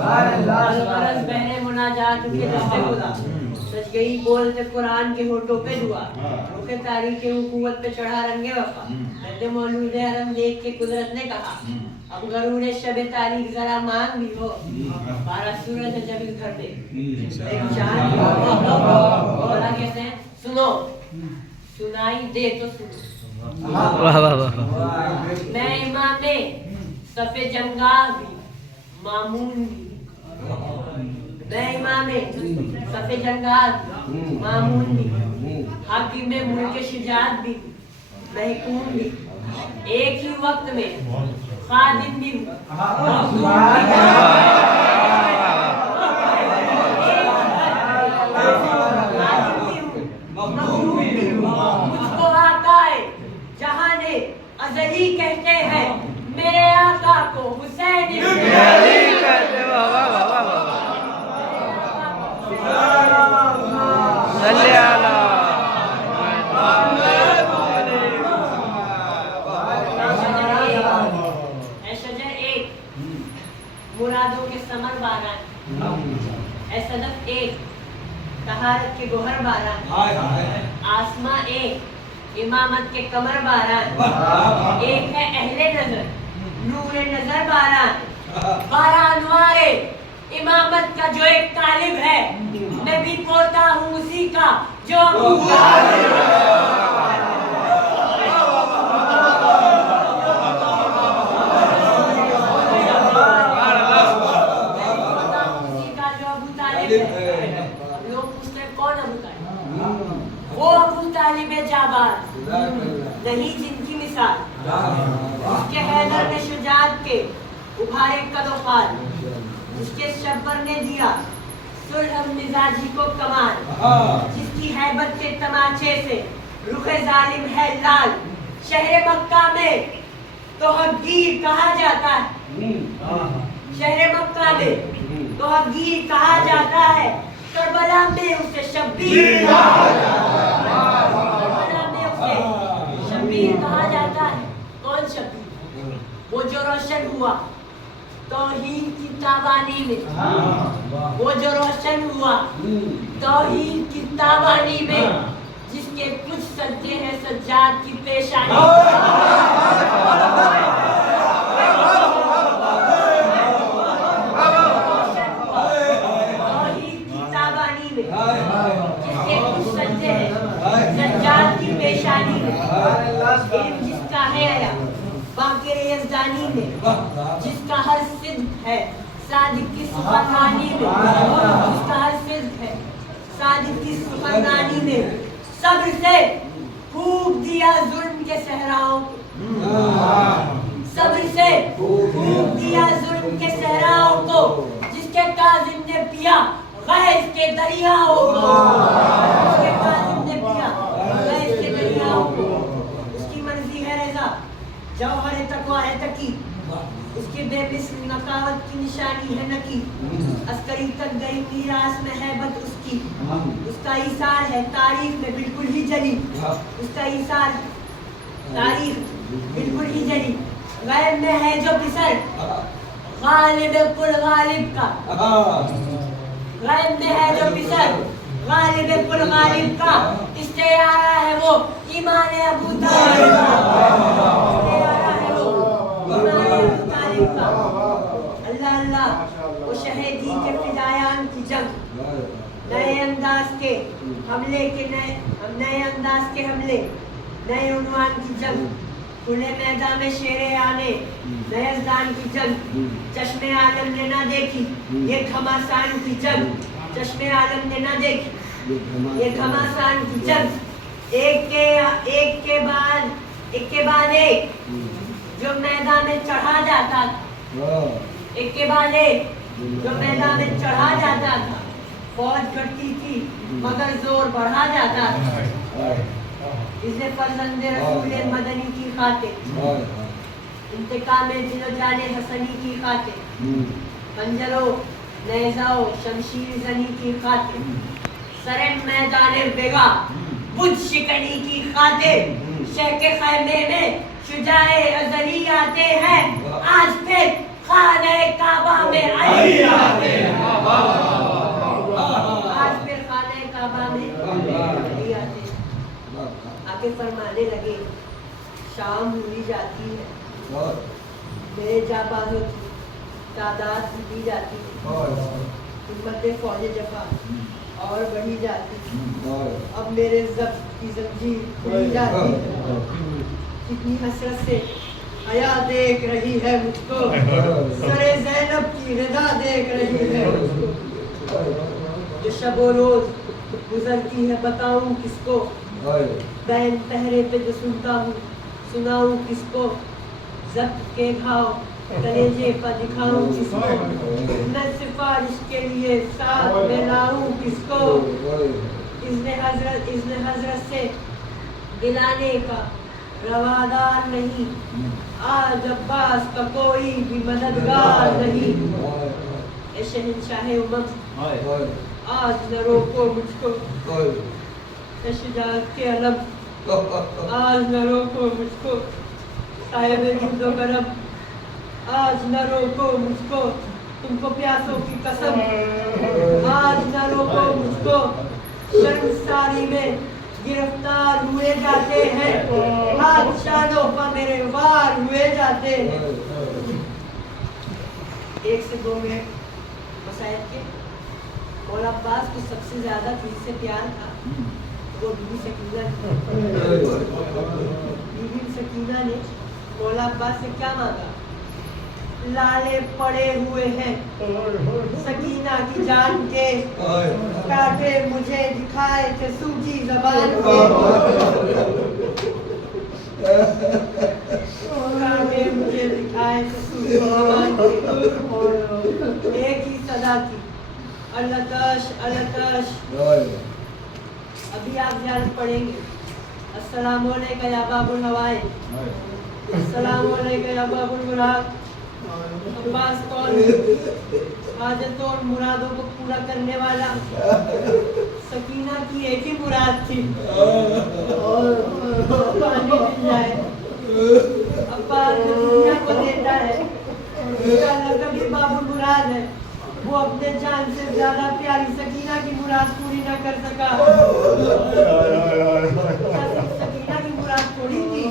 अलगरज बहरे मुनाजात के दस्ते खुदा सच गई बोलते कुरान के होठों पे दुआ रुके तारीखे हुकूमत पे चढ़ा रंगे वफा नदे मौलूद हरम देख के कुदरत ने कहा अब गरूरे शबे तारीख जरा मान भी हो 12 सूरज है जब इस घर पे एक चांद बोला कहते हैं सुनो सुनाई दे तो सुनो वाह वाह वाह मैं इमाम सफे जंगाल भी मामून भी मैं इमाम सफे जंगाल मामून भी हाकिम में मुल्क शिजात भी महकूम भी एक ही वक्त में खादिम भी मुझको आका है जहां ने अजली कहते हैं मेरे आका को हुसैन इब्न अली कहते वाह वाह वाह वाह सल्ले अला शजर एक मुरादों के समर बारान सदफ एक तहारत के गोहर बारान आसमां एक इमामत के कमर बारान एक है अहले नजर नूरे नजर बारान बारान वारे इमामत का जो एक तालिब है मैं भी पोता हूँ उसी का जो अबू तालिब नहीं जिनकी मिसाल उसके हैदर ने शुजात के उभारे कदोखाल उसके शब्बर ने दिया सुलह मिजाजी को कमाल जिसकी हैबत के तमाचे से रुखे जालिम है लाल शहर मक्का में तो हकीर कहा जाता है शहर मक्का में तो हकीर कहा जाता है करबला में उसे शब्बीर शब्बीर कहा जाता है कौन शब्बीर वो जो रोशन हुआ तौहीद की ताबानी में वो जो रोशन हुआ तौहीद की ताबानी में जिसके कुछ सज्जे हैं सज्जाद की पेशानी तौहीद की ताबानी में जिसके कुछ सज्जे हैं सज्जाद की पेशानी में जिसका है आया बाकिर यज़दानी में जिसका हर सिद्ध है सादिक की सुफरनानी में जिसका हर सिद्ध है सादिक की सुफरनानी में सब्र से फूंक दिया जुल्म के सहराओं को सब्र से फूंक दिया जुल्म के सहराओं को जिसके काज़िम ने पिया गैस के दरियाओं को जिसके काज़िम ने पिया गैस के दरियाओं को उसकी मर्जी है रज़ा जौहर तकवा है तकी उसके बेमिसल नकावत की निशानी है नकी अस्करी तक गई मीरास में हैबत उसकी उसका ईसार है तारीख में बिल्कुल ही जली उसका ईसार तारीख बिल्कुल ही जली गैब में है जो पिसर गालिब कुल गालिब का गैब में है जो पिसर गालिब कुल गालिब का इससे आ रहा है वो ईमान अबू तालिब का अल्लाह अल्लाह वो शहीदी के फिदायान की जंग नए अंदाज के हमले के नए अंदाज के हमले नए उन्वान की जंग खुले मैदान में शेरे आने नए अज़दान की जंग चश्मे आलम ने ना देखी ये घमासान की जंग चश्मे आलम ने ना देखी ये घमासान की जंग एक के बाद एक जो मैदान में चढ़ा जाता था एक के बाद एक जो मैदान में चढ़ा जाता था फौज घटती थी मगर जोर बढ़ा जाता था इसे फर्जंदे रसूल मदनी की खातिर इंतकाम दिलो जाने हसनी की खातिर पंजरो नेज़ाओ शमशीर जनी की खातिर सरे मैदान बेगा बुझ शिकनी की खातिर शह के खैमे में शुजाए अजली आते हैं आज फिर खाने काबा में अली आते हैं। आज फिर खाने काबा में अली आते हैं। आके फरमाने लगे शाम हुई जाती है, मेरे जाबाजों की तादाद बढ़ी जाती है, हिम्मत फौज जफा और बढ़ी जाती है। अब मेरे ज़ब्त की ज़ंजीर खुली जाती है। कितनी हसरत से हया देख रही है मुझको, सरे ज़ैनब की रिदा देख रही है मुझको। जो शबो रोज गुजरती है बताऊं किसको, बैन पहरे पे जो सुनता हूँ सुनाऊं किसको। ज़ब्त के घाव कलेजे पर दिखाऊं किसको, मैं सिफारिश के लिए साथ में लाऊं किसको। इज़्ने हज़रत से दिलाने का रवादार नहीं, आज अब्बास का कोई भी मददगार नहीं। ए शहंशाह उमम आज न रोको मुझको, ए शुजाअत के अलम आज न रोको मुझको। साहिब जुद्दो करम आज न रोको मुझको, तुमको प्यासों की कसम आज न रोको मुझको। शर्मसारी में गिरफ्तार हुए जाते हैं, हाथ शानों पर मेरे वार हुए जाते हैं। 1 से 2 मिनट मसायद के। मौला अब्बास को सबसे ज्यादा किससे प्यार था, वो बीबी सकीना। बीबी सकीना ने मौला अब्बास से क्या मांगा, लाले पड़े हुए हैं सकीना की जान के, काटे मुझे दिखाए थे सूखी जबान के। काटे मुझे दिखाए थे सूखी जबान के। एक ही सदा थी, अलतश अलतश। अभी आप ध्यान पढ़ेंगे, अस्सलामु अलैका या बाबुल हवाए, अस्सलामु अलैका या बाबुल मुराद। अब्बास कौन है, हाजतों और मुरादों को पूरा करने वाला। सकीना की एक ही मुराद थी, पानी मिल जाए। अब्बास जो दुनिया को देता है, उसका लक़ब ही बाबुल मुराद है। वो अपने जान से ज्यादा प्यारी सकीना की मुराद पूरी न कर सका। सकीना की मुराद थोड़ी थी,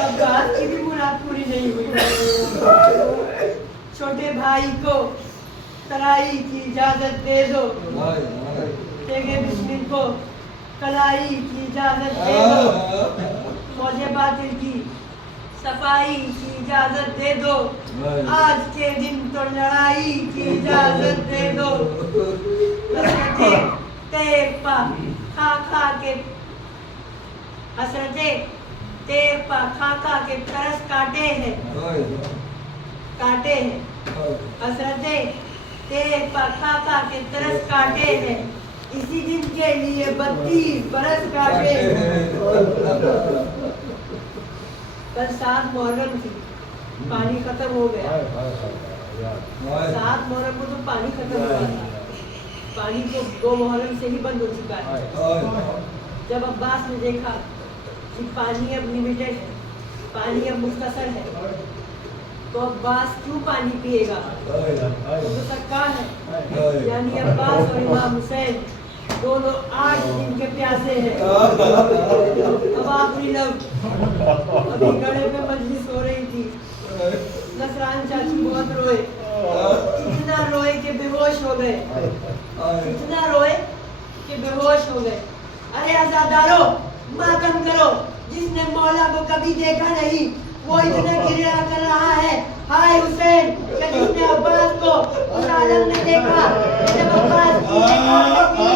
अब्बास की भी मुराद पूरी नहीं हुई। छोटे भाई को तराई की इजाजत दे दो, तेगे बिस्मिल को कलाई की इजाजत दे दो। फौजे बातिल की सफाई की इजाजत दे दो, आज के दिन तो लड़ाई की इजाजत दे दो। हसरतें तेग पा खा खा के, हसरतें तेग पा खा खा के तरस काटे हैं, काटे हैं। हसरतें तेग पा खा खा के तरस काटे हैं, इसी दिन के लिए 32 बरस काटे हैं। कल 7 मुहर्रम थी, पानी खत्म हो गया। 7 मुहर्रम को तो पानी खत्म हुआ था, पानी तो 2 मुहर्रम से ही बंद हो चुका है। जब अब्बास ने देखा कि पानी अब लिमिटेड है, पानी अब मुख्तसर है, तो अब्बास क्यों पानी पिएगा, तो सकता है। यानी अब्बास और इमाम हुसैन दोनों 8 दिन के प्यासे हैं। अब आखिरी लफ्ज़, अभी गड़े पे मजलिस हो रही थी, नसरान चाची बहुत रोए, इतना रोए कि बेहोश हो गए, इतना रोए कि बेहोश हो गए। अरे आज़ादारो मातम करो, जिसने मौला को कभी देखा नहीं वो इतना गिरा कर रहा है। हाय हुसैन, कि जिसने अब्बास को उस आलम में देखा जब अब्बास की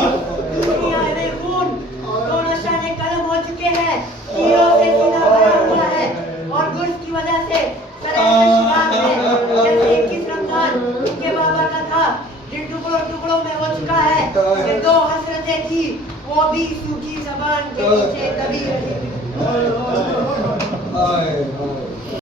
दुनिया में खून दोनों शाने कलम हो चुके हैं, तीरों से सीना भरा हुआ है और गुर्ज की वजह से जैसे 21 रमजान उनके बाबा का था, जिन टुकड़ों टुकड़ों में हो चुका है कि 2 हसरतें थी, वो भी सूखी जबान के नीचे दबी रही।